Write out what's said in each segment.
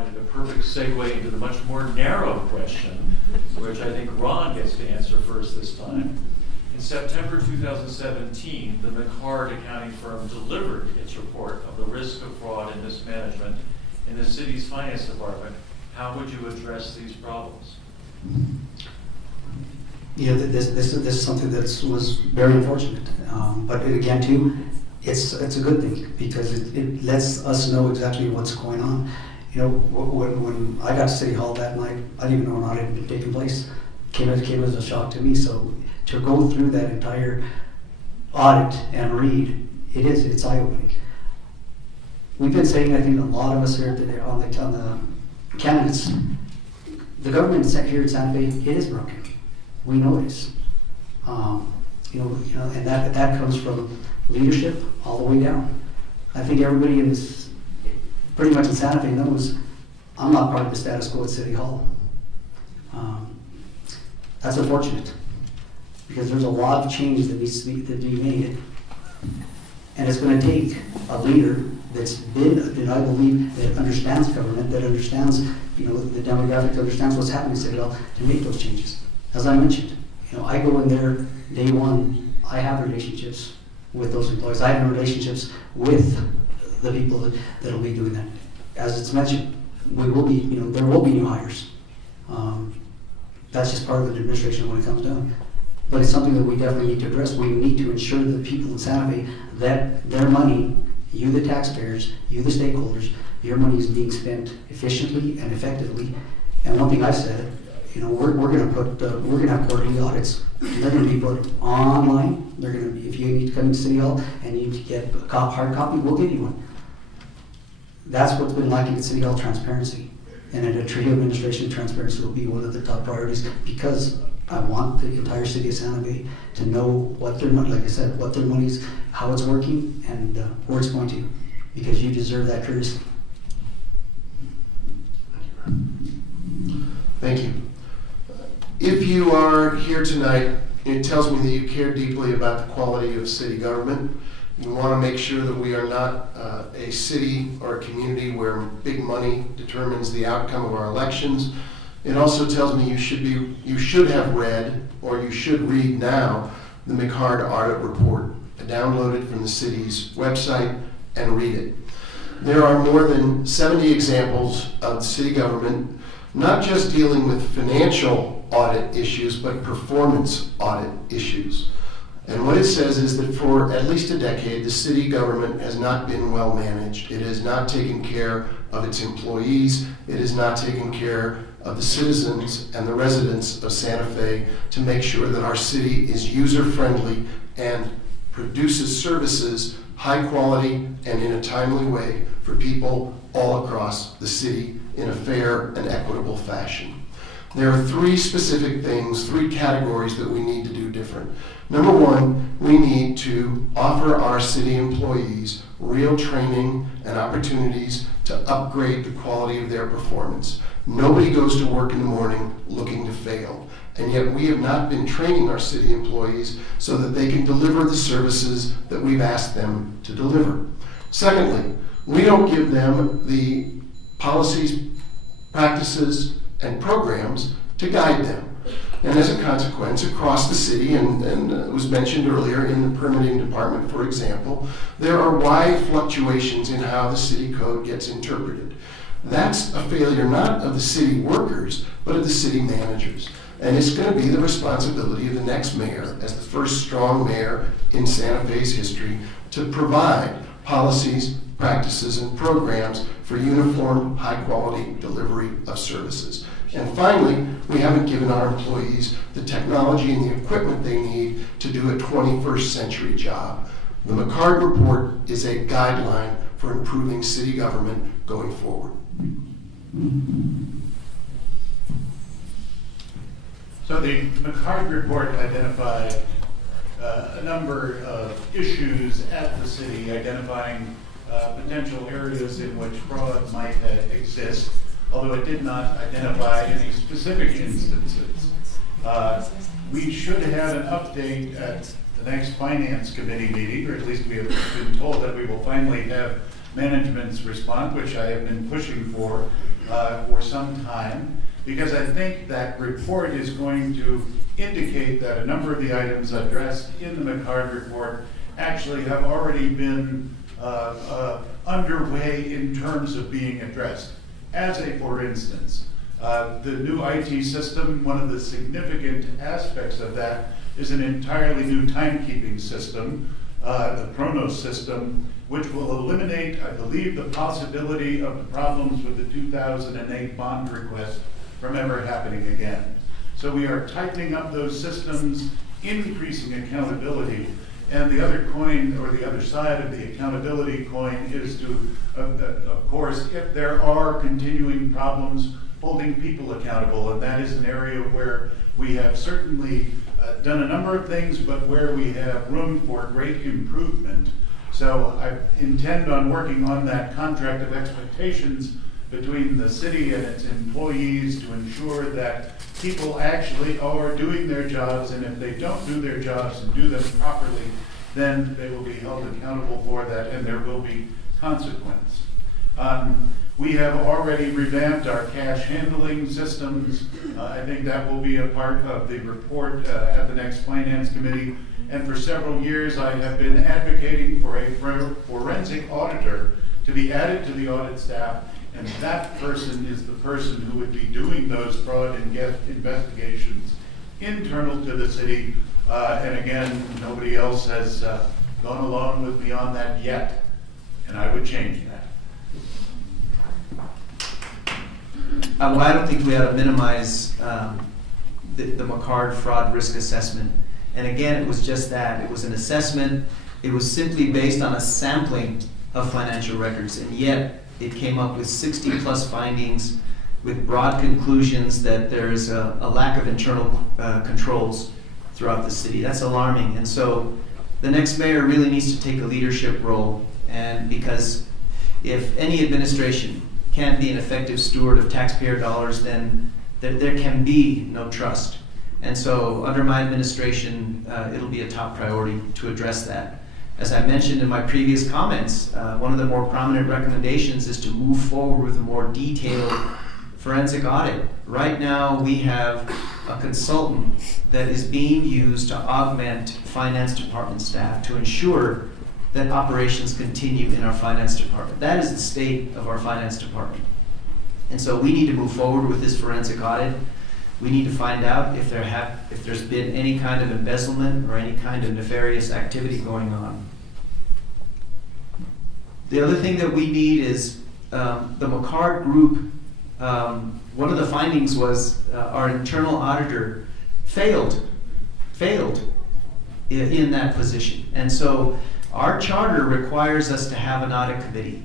provided a perfect segue into the much more narrow question, which I think Ron gets to answer first this time. In September 2017, the McHard accounting firm delivered its report of the risk of fraud and mismanagement in the city's finance department. How would you address these problems? Yeah, this is something that was very unfortunate. But again, too, it's a good thing because it lets us know exactly what's going on. You know, when I got to City Hall that night, I didn't even know an audit had been taking place. Came as a shock to me. So to go through that entire audit and read, it's eye-opening. We've been saying, I think a lot of us here today on the candidates, the government here in Santa Fe, it is broken. We know it is. And that comes from leadership all the way down. I think everybody in this, pretty much in Santa Fe, knows I'm not part of the status quo at City Hall. That's unfortunate because there's a lot of change that needs to be made, and it's going to take a leader that I believe, that understands government, that understands, the demographics, understands what's happening in City Hall to make those changes. As I mentioned, I go in there day one. I have relationships with those employees. I have relationships with the people that will be doing that. As it's mentioned, there will be new hires. That's just part of the administration when it comes down. But it's something that we definitely need to address. We need to ensure that the people in Santa Fe, that their money, you the taxpayers, you the stakeholders, your money is being spent efficiently and effectively. And one thing I've said, we're going to have quarterly audits. They're going to be put online. They're going to be, if you need to come to City Hall and you need to get a hard copy, we'll give you one. That's what's been lacking at City Hall, transparency. And in a Trujillo administration, transparency will be one of the top priorities because I want the entire city of Santa Fe to know what their money, like I said, what their money is, how it's working, and where it's going to, because you deserve that courtesy. Thank you. If you are here tonight, it tells me that you care deeply about the quality of city government. You want to make sure that we are not a city or a community where big money determines the outcome of our elections. It also tells me you should have read, or you should read now, the McHard Audit Report. Download it from the city's website and read it. There are more than 70 examples of city government, not just dealing with financial audit issues, but performance audit issues. And what it says is that for at least a decade, the city government has not been well managed. It has not taken care of its employees. It has not taken care of the citizens and the residents of Santa Fe to make sure that our city is user-friendly and produces services high quality and in a timely way for people all across the city in a fair and equitable fashion. There are three specific things, three categories that we need to do different. Number one, we need to offer our city employees real training and opportunities to upgrade the quality of their performance. Nobody goes to work in the morning looking to fail, and yet we have not been training our city employees so that they can deliver the services that we've asked them to deliver. Secondly, we don't give them the policies, practices, and programs to guide them. And as a consequence, across the city, and it was mentioned earlier in the permitting department, for example, there are wide fluctuations in how the city code gets interpreted. That's a failure not of the city workers, but of the city managers. And it's going to be the responsibility of the next mayor, as the first strong mayor in Santa Fe's history, to provide policies, practices, and programs for uniform, high-quality delivery of services. And finally, we haven't given our employees the technology and the equipment they need to do a 21st century job. The McHard Report is a guideline for improving city government going forward. So the McHard Report identified a number of issues at the city, identifying potential areas in which fraud might exist, although it did not identify any specific instances. We should have an update at the next Finance Committee meeting, or at least we have been told that we will finally have management's response, which I have been pushing for some time, because I think that report is going to indicate that a number of the items addressed in the McHard report actually have already been underway in terms of being addressed. For instance, the new IT system, one of the significant aspects of that is an entirely new timekeeping system, the Chronos system, which will eliminate, I believe, the possibility of the problems with the 2008 bond request from ever happening again. So we are tightening up those systems, increasing accountability, and the other coin, or the other side of the accountability coin, is to, of course, if there are continuing problems, holding people accountable, and that is an area where we have certainly done a number of things, but where we have room for great improvement. So I intend on working on that contract of expectations between the city and its employees to ensure that people actually are doing their jobs, and if they don't do their jobs and do them properly, then they will be held accountable for that, and there will be consequence. We have already revamped our cash handling systems. I think that will be a part of the report at the next Finance Committee. And for several years, I have been advocating for a forensic auditor to be added to the audit staff, and that person is the person who would be doing those fraud and investigations internal to the city. And again, nobody else has gone along with me on that yet, and I would change that. Well, I don't think we ought to minimize the McHard fraud risk assessment. And again, it was just that. It was an assessment. It was simply based on a sampling of financial records, and yet it came up with 60+ findings with broad conclusions that there is a lack of internal controls throughout the city. That's alarming. And so the next mayor really needs to take a leadership role, and because if any administration can't be an effective steward of taxpayer dollars, then there can be no trust. And so under my administration, it'll be a top priority to address that. As I mentioned in my previous comments, one of the more prominent recommendations is to move forward with a more detailed forensic audit. Right now, we have a consultant that is being used to augment finance department staff to ensure that operations continue in our finance department. That is the state of our finance department. And so we need to move forward with this forensic audit. We need to find out if there's been any kind of embezzlement or any kind of nefarious activity going on. The other thing that we need is the McHard group. One of the findings was our internal auditor failed in that position. And so our charter requires us to have an audit committee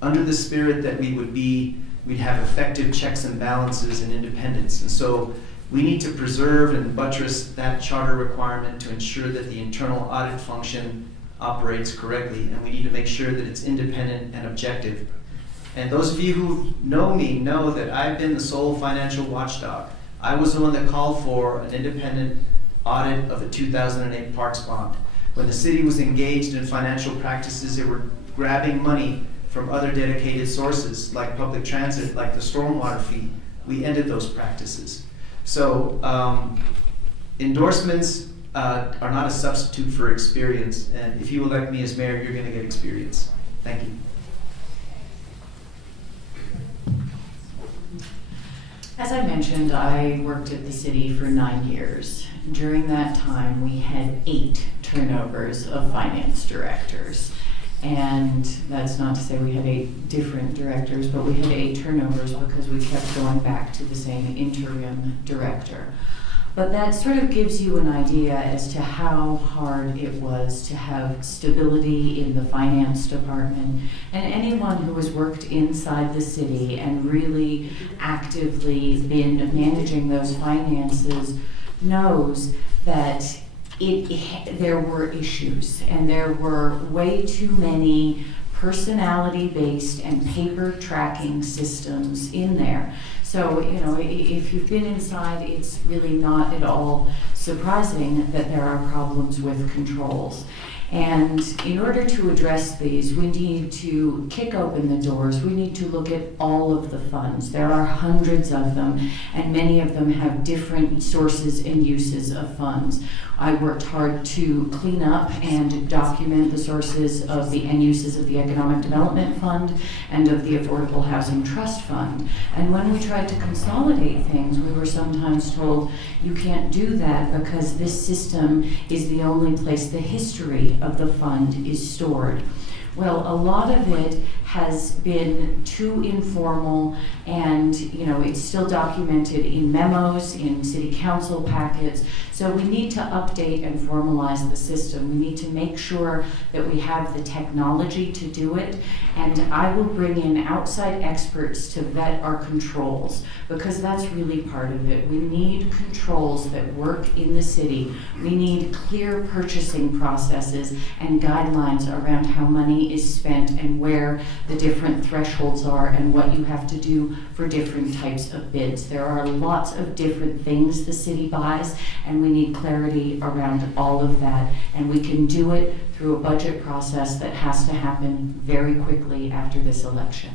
under the spirit that we'd have effective checks and balances and independence. And so we need to preserve and buttress that charter requirement to ensure that the internal audit function operates correctly, and we need to make sure that it's independent and objective. And those of you who know me know that I've been the sole financial watchdog. I was the one that called for an independent audit of the 2008 parks bond. When the city was engaged in financial practices, they were grabbing money from other dedicated sources like public transit, like the stormwater fee. We ended those practices. So endorsements are not a substitute for experience, and if you elect me as mayor, you're going to get experience. Thank you. As I mentioned, I worked at the city for 9 years. During that time, we had 8 turnovers of finance directors. And that's not to say we had 8 different directors, but we had 8 turnovers because we kept going back to the same interim director. But that sort of gives you an idea as to how hard it was to have stability in the finance department. And anyone who has worked inside the city and really actively been managing those finances knows that there were issues, and there were way too many personality-based and paper tracking systems in there. So, if you've been inside, it's really not at all surprising that there are problems with controls. And in order to address these, we need to kick open the doors. We need to look at all of the funds. There are hundreds of them, and many of them have different sources and uses of funds. I worked hard to clean up and document the sources of the and uses of the Economic Development Fund and of the Affordable Housing Trust Fund. And when we tried to consolidate things, we were sometimes told, you can't do that because this system is the only place the history of the fund is stored. Well, a lot of it has been too informal, and it's still documented in memos, in city council packets. So we need to update and formalize the system. We need to make sure that we have the technology to do it, and I will bring in outside experts to vet our controls, because that's really part of it. We need controls that work in the city. We need clear purchasing processes and guidelines around how money is spent and where the different thresholds are and what you have to do for different types of bids. There are lots of different things the city buys, and we need clarity around all of that. And we can do it through a budget process that has to happen very quickly after this election.